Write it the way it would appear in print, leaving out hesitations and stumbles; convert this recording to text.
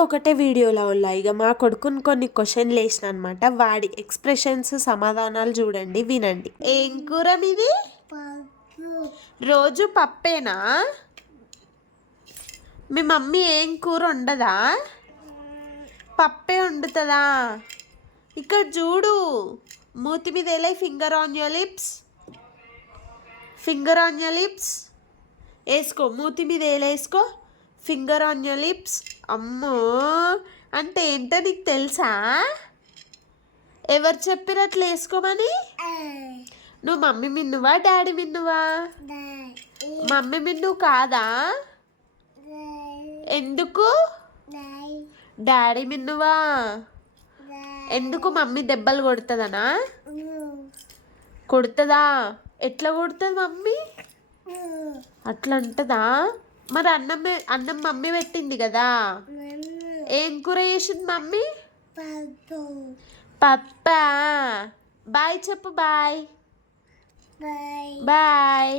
కూడా ఒకటే వీడియోలో ఉన్నా. ఇక మా కొడుకుని కొన్ని క్వశ్చన్లు వేసిన అనమాట. వాడి ఎక్స్ప్రెషన్స్ సమాధానాలు చూడండి, వినండి. ఏం కూర మీది? రోజు పప్పేనా? మీ మమ్మీ ఏం కూర వండదా? పప్పే వండుతుందా? ఇక్కడ చూడు, మూతి మీద ఎలా finger on your lips, finger on your lips వేసుకో. మూతి మీద వేసుకో, ఫింగర్ ఆన్ యువర్ లిప్స్. అమ్మో, అంటే ఏంటో నీకు తెలుసా? ఎవరు చెప్పినట్లు వేసుకోమని? నువ్వు మమ్మీ మిన్నువా డాడీ మిన్నువా? మమ్మీ మిన్ను కాదా? ఎందుకు? డాడీ మిన్నువా? ఎందుకు? మమ్మీ దెబ్బలు కొడుతుందనా? కొడుతుందా? ఎట్లా కొడుతుంది మమ్మీ? అట్లా అంటదా? మరి అన్నం మమ్మీ పెట్టింది కదా. ఏం కూర చేసింది మమ్మీ? పప్పా. బాయ్ చెప్పు. Bye bye.